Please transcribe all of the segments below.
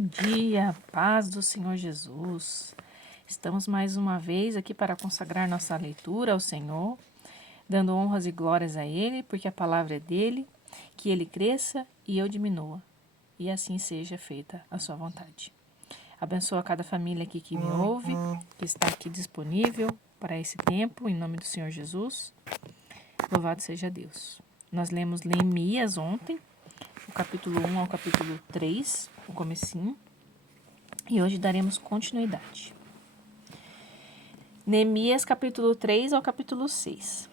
Bom dia, paz do Senhor Jesus. Estamos mais uma vez aqui para consagrar nossa leitura ao Senhor, dando honras e glórias a Ele, porque a palavra é dele, que Ele cresça e eu diminua, e assim seja feita a sua vontade. Abençoa cada família aqui que me ouve, que está aqui disponível para esse tempo, em nome do Senhor Jesus. Louvado seja Deus. Nós lemos Neemias ontem, o capítulo 1 ao capítulo 3, o comecinho, e hoje daremos continuidade. Neemias capítulo 3 ao capítulo 6.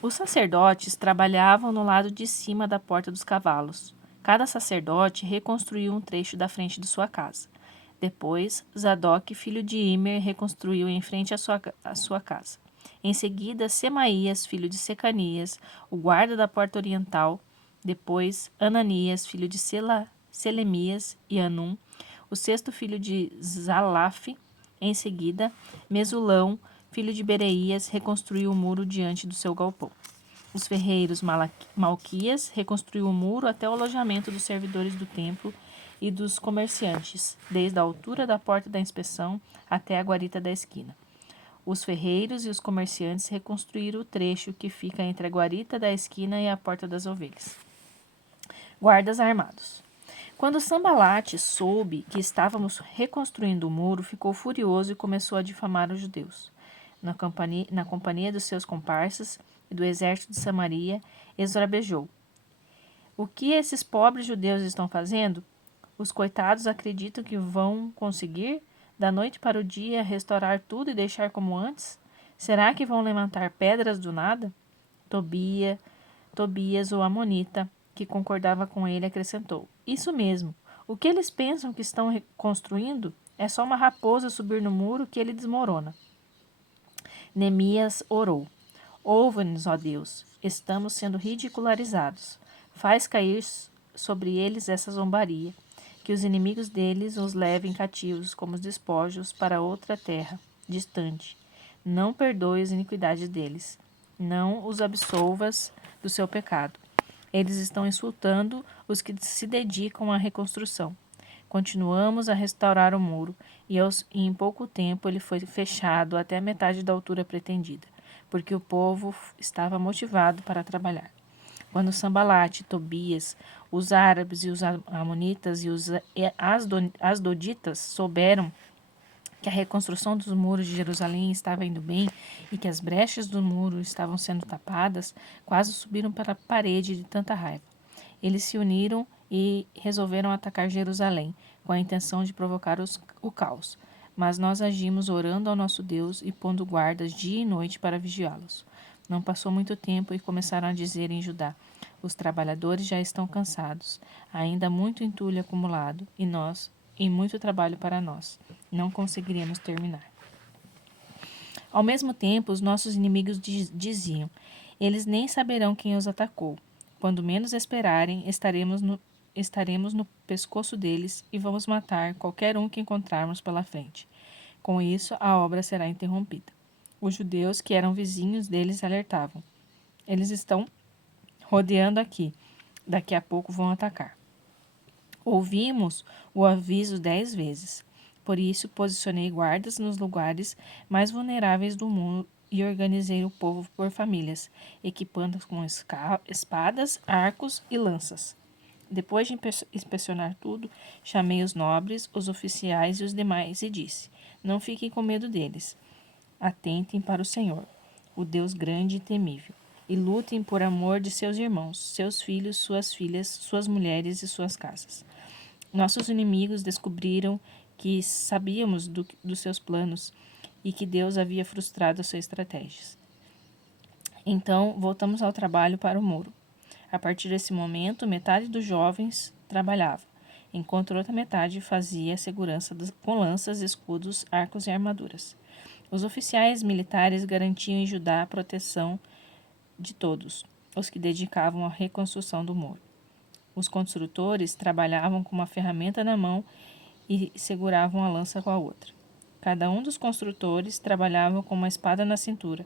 Os sacerdotes trabalhavam no lado de cima da porta dos cavalos. Cada sacerdote reconstruiu um trecho da frente de sua casa. Depois, Zadok, filho de Imer, reconstruiu em frente à sua casa. Em seguida, Semaías, filho de Secanias, o guarda da porta oriental. Depois, Ananias, filho de Selemias e Anum, o sexto filho de Zalaf. Em seguida, Mesulão, filho de Bereias, reconstruiu o muro diante do seu galpão. Os ferreiros Malquias reconstruiu o muro até o alojamento dos servidores do templo e dos comerciantes, desde a altura da porta da inspeção até a guarita da esquina. Os ferreiros e os comerciantes reconstruíram o trecho que fica entre a guarita da esquina e a porta das ovelhas. Guardas armados. Quando Sambalate soube que estávamos reconstruindo o muro, ficou furioso e começou a difamar os judeus. Na companhia dos seus comparsas e do exército de Samaria, esbravejou: o que esses pobres judeus estão fazendo? Os coitados acreditam que vão conseguir, da noite para o dia, restaurar tudo e deixar como antes? Será que vão levantar pedras do nada? Tobias, o amonita, que concordava com ele, acrescentou: isso mesmo. O que eles pensam que estão reconstruindo é só uma raposa subir no muro que ele desmorona. Neemias orou: ouve-nos, ó Deus, estamos sendo ridicularizados. Faz cair sobre eles essa zombaria, que os inimigos deles os levem cativos como despojos para outra terra, distante. Não perdoe as iniquidades deles. Não os absolvas do seu pecado. Eles estão insultando os que se dedicam à reconstrução. Continuamos a restaurar o muro e em pouco tempo ele foi fechado até a metade da altura pretendida, porque o povo estava motivado para trabalhar. Quando Sambalate, Tobias, os árabes e os amonitas e os asdoditas souberam que a reconstrução dos muros de Jerusalém estava indo bem e que as brechas do muro estavam sendo tapadas, quase subiram para a parede de tanta raiva. Eles se uniram e resolveram atacar Jerusalém, com a intenção de provocar o caos. Mas nós agimos orando ao nosso Deus e pondo guardas dia e noite para vigiá-los. Não passou muito tempo e começaram a dizer em Judá: os trabalhadores já estão cansados, ainda há muito entulho acumulado, e muito trabalho para nós. Não conseguiríamos terminar. Ao mesmo tempo, os nossos inimigos diziam: eles nem saberão quem os atacou. Quando menos esperarem, estaremos no pescoço deles e vamos matar qualquer um que encontrarmos pela frente. Com isso, a obra será interrompida. Os judeus, que eram vizinhos deles, alertavam: eles estão rodeando aqui. Daqui a pouco vão atacar. Ouvimos o aviso 10 vezes. Por isso, posicionei guardas nos lugares mais vulneráveis do mundo e organizei o povo por famílias, equipando-os com espadas, arcos e lanças. Depois de inspecionar tudo, chamei os nobres, os oficiais e os demais e disse: não fiquem com medo deles. Atentem para o Senhor, o Deus grande e temível, e lutem por amor de seus irmãos, seus filhos, suas filhas, suas mulheres e suas casas. Nossos inimigos descobriram que sabíamos dos seus planos e que Deus havia frustrado suas estratégias. Então, voltamos ao trabalho para o muro. A partir desse momento, metade dos jovens trabalhava, enquanto outra metade fazia segurança com lanças, escudos, arcos e armaduras. Os oficiais militares garantiam em Judá a proteção de todos os que dedicavam à reconstrução do muro. Os construtores trabalhavam com uma ferramenta na mão e seguravam a lança com a outra. Cada um dos construtores trabalhava com uma espada na cintura.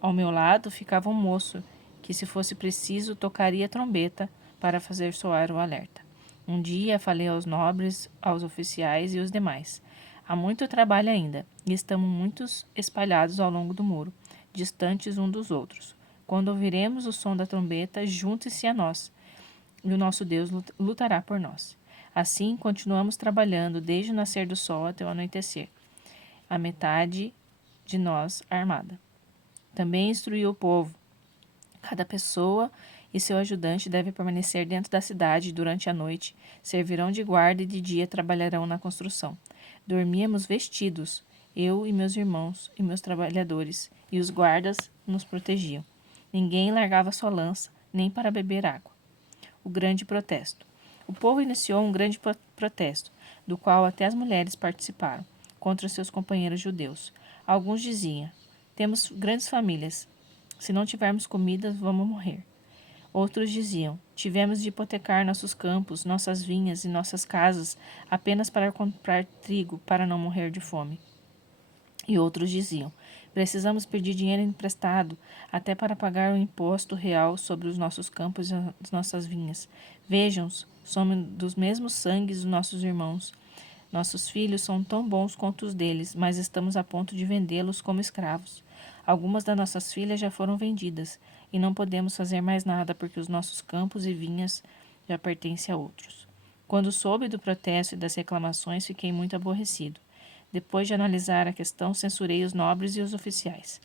Ao meu lado ficava um moço que, se fosse preciso, tocaria a trombeta para fazer soar o alerta. Um dia falei aos nobres, aos oficiais e os demais. Há muito trabalho ainda, e estamos muitos espalhados ao longo do muro, distantes um dos outros. Quando ouviremos o som da trombeta, junte-se a nós, e o nosso Deus lutará por nós. Assim, continuamos trabalhando desde o nascer do sol até o anoitecer, a metade de nós armada. Também instruiu o povo. Cada pessoa e seu ajudante devem permanecer dentro da cidade durante a noite, servirão de guarda e de dia trabalharão na construção. Dormíamos vestidos, eu e meus irmãos e meus trabalhadores, e os guardas nos protegiam. Ninguém largava sua lança, nem para beber água. O grande protesto. O povo iniciou um grande protesto, do qual até as mulheres participaram, contra seus companheiros judeus. Alguns diziam: temos grandes famílias. Se não tivermos comida, vamos morrer. Outros diziam: tivemos de hipotecar nossos campos, nossas vinhas e nossas casas apenas para comprar trigo, para não morrer de fome. E outros diziam: precisamos pedir dinheiro emprestado, até para pagar o imposto real sobre os nossos campos e as nossas vinhas. Vejam, somos dos mesmos sangues dos nossos irmãos. Nossos filhos são tão bons quanto os deles, mas estamos a ponto de vendê-los como escravos. Algumas das nossas filhas já foram vendidas, e não podemos fazer mais nada porque os nossos campos e vinhas já pertencem a outros. Quando soube do protesto e das reclamações, fiquei muito aborrecido. Depois de analisar a questão, censurei os nobres e os oficiais.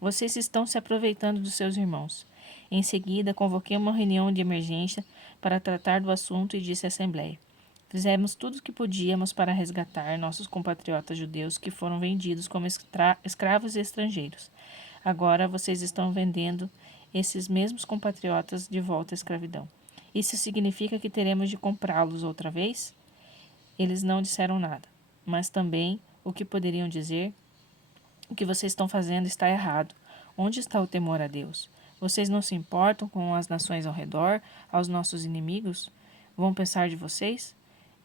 Vocês estão se aproveitando dos seus irmãos. Em seguida, convoquei uma reunião de emergência para tratar do assunto e disse à Assembleia: fizemos tudo o que podíamos para resgatar nossos compatriotas judeus que foram vendidos como escravos e estrangeiros. Agora vocês estão vendendo esses mesmos compatriotas de volta à escravidão. Isso significa que teremos de comprá-los outra vez? Eles não disseram nada, mas também o que poderiam dizer? O que vocês estão fazendo está errado. Onde está o temor a Deus? Vocês não se importam com as nações ao redor, aos nossos inimigos? Vão pensar de vocês?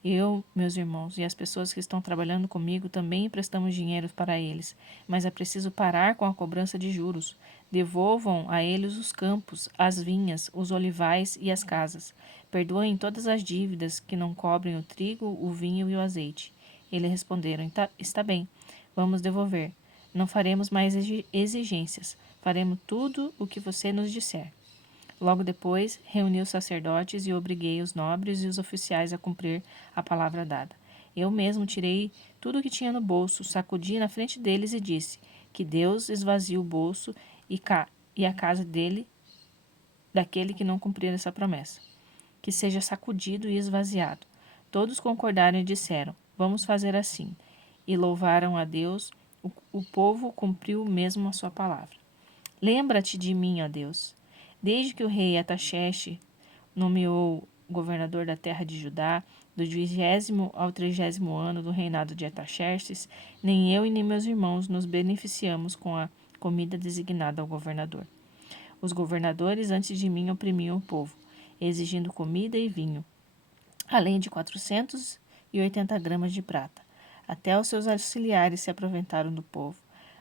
Eu, meus irmãos e as pessoas que estão trabalhando comigo também emprestamos dinheiro para eles, mas é preciso parar com a cobrança de juros. Devolvam a eles os campos, as vinhas, os olivais e as casas. Perdoem todas as dívidas que não cobrem o trigo, o vinho e o azeite. Eles responderam: está bem, vamos devolver. Não faremos mais exigências. Faremos tudo o que você nos disser. Logo depois, reuni os sacerdotes e obriguei os nobres e os oficiais a cumprir a palavra dada. Eu mesmo tirei tudo o que tinha no bolso, sacudi na frente deles e disse: que Deus esvazie o bolso e a casa daquele que não cumprir essa promessa. Que seja sacudido e esvaziado. Todos concordaram e disseram: vamos fazer assim. E louvaram a Deus. O povo cumpriu mesmo a sua palavra. Lembra-te de mim, ó Deus. Desde que o rei Ataxerxes nomeou governador da terra de Judá, do 20º ao 30º ano do reinado de Ataxerxes, nem eu e nem meus irmãos nos beneficiamos com a comida designada ao governador. Os governadores antes de mim oprimiam o povo, exigindo comida e vinho, além de 480 gramas de prata. Até os seus auxiliares se aproveitaram do povo,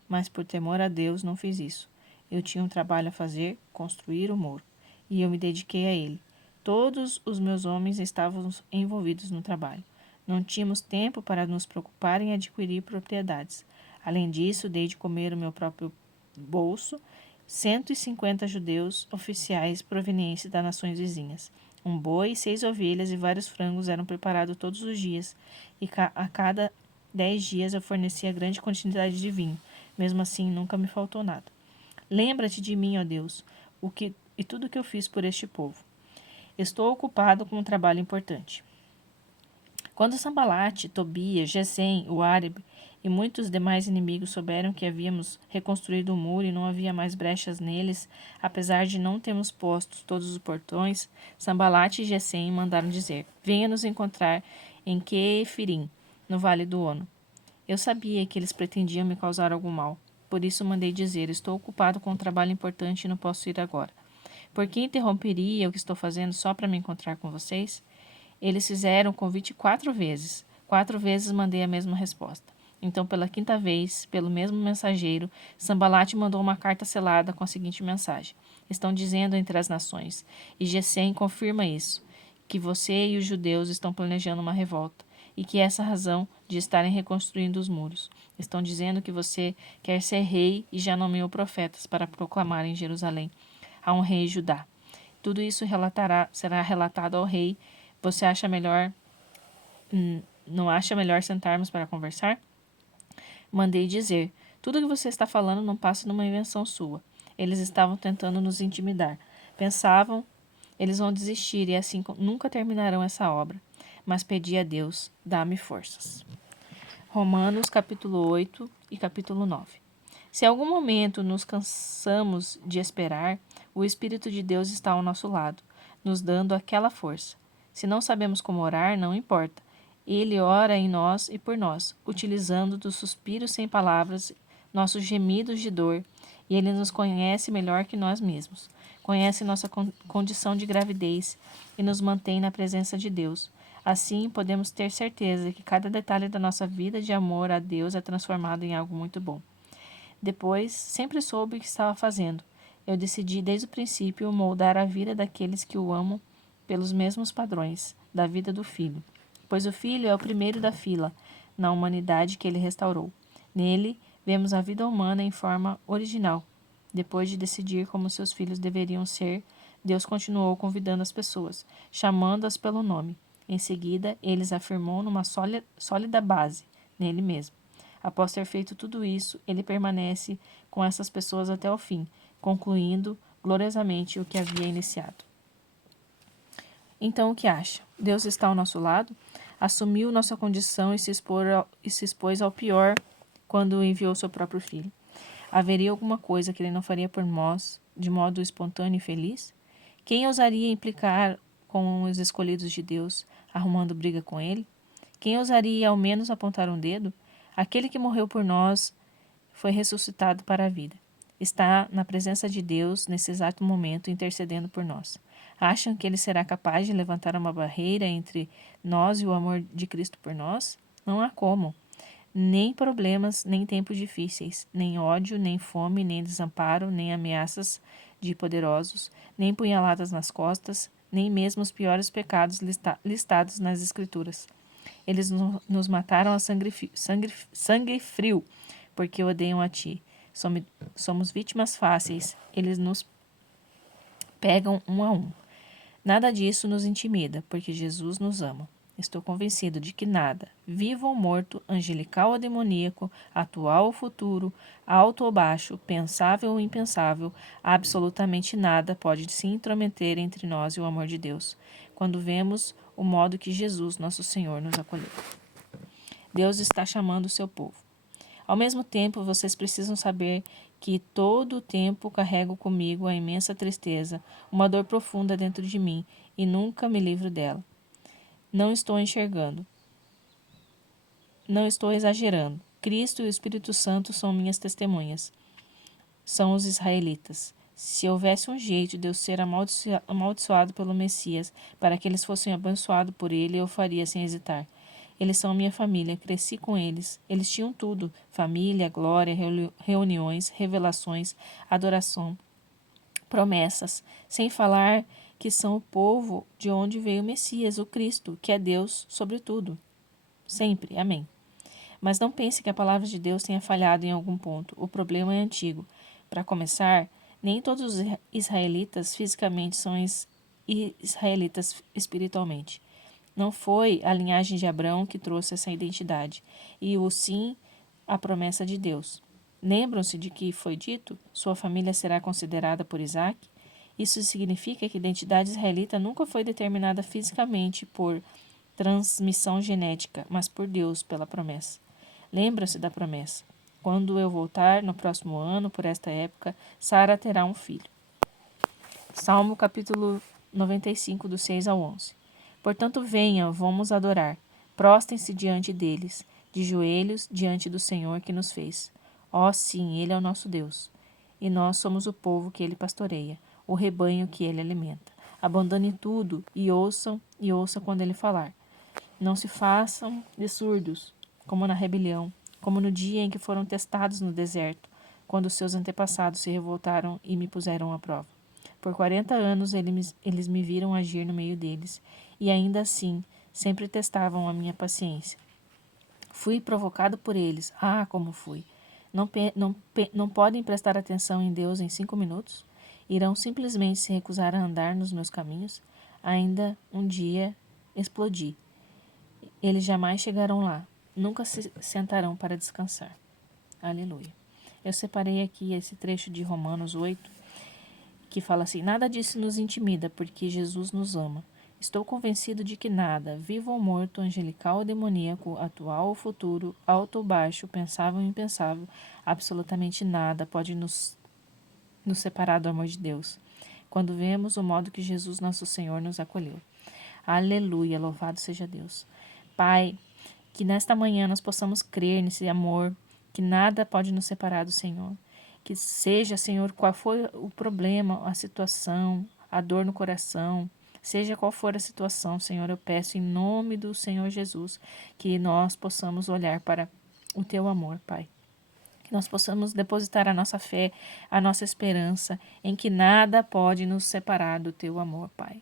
mas por temor a Deus não fiz isso. Eu tinha um trabalho a fazer, construir o muro, e eu me dediquei a ele. Todos os meus homens estavam envolvidos no trabalho. Não tínhamos tempo para nos preocupar em adquirir propriedades. Além disso, dei de comer o meu próprio bolso 150 judeus oficiais provenientes das nações vizinhas. Um boi, 6 ovelhas e vários frangos eram preparados todos os dias, e a cada 10 dias eu fornecia grande quantidade de vinho. Mesmo assim, nunca me faltou nada. Lembra-te de mim, ó Deus, e tudo o que eu fiz por este povo. Estou ocupado com um trabalho importante. Quando Sambalate, Tobias, Gesem, o Árabe e muitos demais inimigos souberam que havíamos reconstruído o muro e não havia mais brechas neles, apesar de não termos posto todos os portões, Sambalate e Gesem mandaram dizer: venha nos encontrar em Quefirim, no Vale do Ono. Eu sabia que eles pretendiam me causar algum mal. Por isso mandei dizer: estou ocupado com um trabalho importante e não posso ir agora. Por que interromperia o que estou fazendo só para me encontrar com vocês? Eles fizeram o convite 4 vezes. 4 vezes mandei a mesma resposta. Então, pela 5ª vez, pelo mesmo mensageiro, Sambalate mandou uma carta selada com a seguinte mensagem: estão dizendo entre as nações, e Gesem confirma isso, que você e os judeus estão planejando uma revolta e que essa é a razão de estarem reconstruindo os muros. Estão dizendo que você quer ser rei e já nomeou profetas para proclamar em Jerusalém a um rei Judá. Tudo isso será relatado ao rei. Você acha melhor, não acha melhor sentarmos para conversar? Mandei dizer, tudo o que você está falando não passa de uma invenção sua. Eles estavam tentando nos intimidar. Pensavam, eles vão desistir e assim nunca terminarão essa obra. Mas pedi a Deus, dá-me forças. Romanos capítulo 8 e capítulo 9. Se em algum momento nos cansamos de esperar, o Espírito de Deus está ao nosso lado, nos dando aquela força. Se não sabemos como orar, não importa. Ele ora em nós e por nós, utilizando dos suspiros sem palavras, nossos gemidos de dor, e ele nos conhece melhor que nós mesmos. Conhece nossa condição de gravidez e nos mantém na presença de Deus. Assim, podemos ter certeza que cada detalhe da nossa vida de amor a Deus é transformado em algo muito bom. Depois, sempre soube o que estava fazendo. Eu decidi desde o princípio moldar a vida daqueles que o amam pelos mesmos padrões da vida do Filho, pois o Filho é o primeiro da fila na humanidade que ele restaurou. Nele, vemos a vida humana em forma original. Depois de decidir como seus filhos deveriam ser, Deus continuou convidando as pessoas, chamando-as pelo nome. Em seguida, ele as afirmou numa sólida base, nele mesmo. Após ter feito tudo isso, ele permanece com essas pessoas até o fim, concluindo gloriosamente o que havia iniciado. Então, o que acha? Deus está ao nosso lado? Assumiu nossa condição e se expôs ao pior quando enviou seu próprio filho. Haveria alguma coisa que ele não faria por nós, de modo espontâneo e feliz? Quem ousaria implicar com os escolhidos de Deus, arrumando briga com ele? Quem ousaria ao menos apontar um dedo? Aquele que morreu por nós foi ressuscitado para a vida. Está na presença de Deus nesse exato momento, intercedendo por nós. Acham que ele será capaz de levantar uma barreira entre nós e o amor de Cristo por nós? Não há como. Nem problemas, nem tempos difíceis, nem ódio, nem fome, nem desamparo, nem ameaças de poderosos, nem punhaladas nas costas, nem mesmo os piores pecados listados nas Escrituras. Eles nos mataram a sangue frio, porque odeiam a ti. Somos vítimas fáceis, eles nos pegam um a um. Nada disso nos intimida, porque Jesus nos ama. Estou convencido de que nada, vivo ou morto, angelical ou demoníaco, atual ou futuro, alto ou baixo, pensável ou impensável, absolutamente nada pode se intrometer entre nós e o amor de Deus, quando vemos o modo que Jesus, nosso Senhor, nos acolheu. Deus está chamando o seu povo. Ao mesmo tempo, vocês precisam saber que todo o tempo carrego comigo a imensa tristeza, uma dor profunda dentro de mim, e nunca me livro dela. Não estou enxergando. Não estou exagerando. Cristo e o Espírito Santo são minhas testemunhas. São os israelitas. Se houvesse um jeito de eu ser amaldiçoado pelo Messias, para que eles fossem abençoados por ele, eu faria sem hesitar. Eles são minha família, cresci com eles. Eles tinham tudo: família, glória, reuniões, revelações, adoração, promessas, sem falar que são o povo de onde veio o Messias, o Cristo, que é Deus sobre tudo. Sempre. Amém. Mas não pense que a palavra de Deus tenha falhado em algum ponto. O problema é antigo. Para começar, nem todos os israelitas fisicamente são israelitas espiritualmente. Não foi a linhagem de Abraão que trouxe essa identidade, e sim a promessa de Deus. Lembram-se de que foi dito: sua família será considerada por Isaac? Isso significa que a identidade israelita nunca foi determinada fisicamente por transmissão genética, mas por Deus, pela promessa. Lembra-se da promessa. Quando eu voltar no próximo ano, por esta época, Sara terá um filho. Salmo capítulo 95, do 6 ao 11. Portanto, venham, vamos adorar. Prostem-se diante deles, de joelhos diante do Senhor que nos fez. Ó, sim, Ele é o nosso Deus. E nós somos o povo que Ele pastoreia, o rebanho que Ele alimenta. Abandonem tudo e ouçam quando Ele falar. Não se façam de surdos, como na rebelião, como no dia em que foram testados no deserto, quando seus antepassados se revoltaram e me puseram à prova. Por 40 anos eles me viram agir no meio deles, e ainda assim sempre testavam a minha paciência. Fui provocado por eles. Ah, como fui! Não podem prestar atenção em Deus em 5 minutos? Irão simplesmente se recusar a andar nos meus caminhos? Ainda um dia explodi. Eles jamais chegarão lá. Nunca se sentarão para descansar. Aleluia. Eu separei aqui esse trecho de Romanos 8, que fala assim: nada disso nos intimida, porque Jesus nos ama. Estou convencido de que nada, vivo ou morto, angelical ou demoníaco, atual ou futuro, alto ou baixo, pensável ou impensável, absolutamente nada pode nos separar do amor de Deus, quando vemos o modo que Jesus, nosso Senhor, nos acolheu. Aleluia, louvado seja Deus. Pai, que nesta manhã nós possamos crer nesse amor, que nada pode nos separar do Senhor. Que seja, Senhor, qual for o problema, a situação, a dor no coração, seja qual for a situação, Senhor, eu peço em nome do Senhor Jesus que nós possamos olhar para o Teu amor, Pai. Que nós possamos depositar a nossa fé, a nossa esperança em que nada pode nos separar do Teu amor, Pai.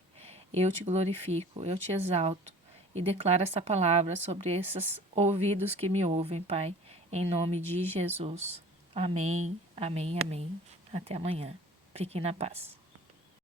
Eu te glorifico, eu te exalto e declaro essa palavra sobre esses ouvidos que me ouvem, Pai, em nome de Jesus. Amém, amém, amém. Até amanhã. Fiquem na paz.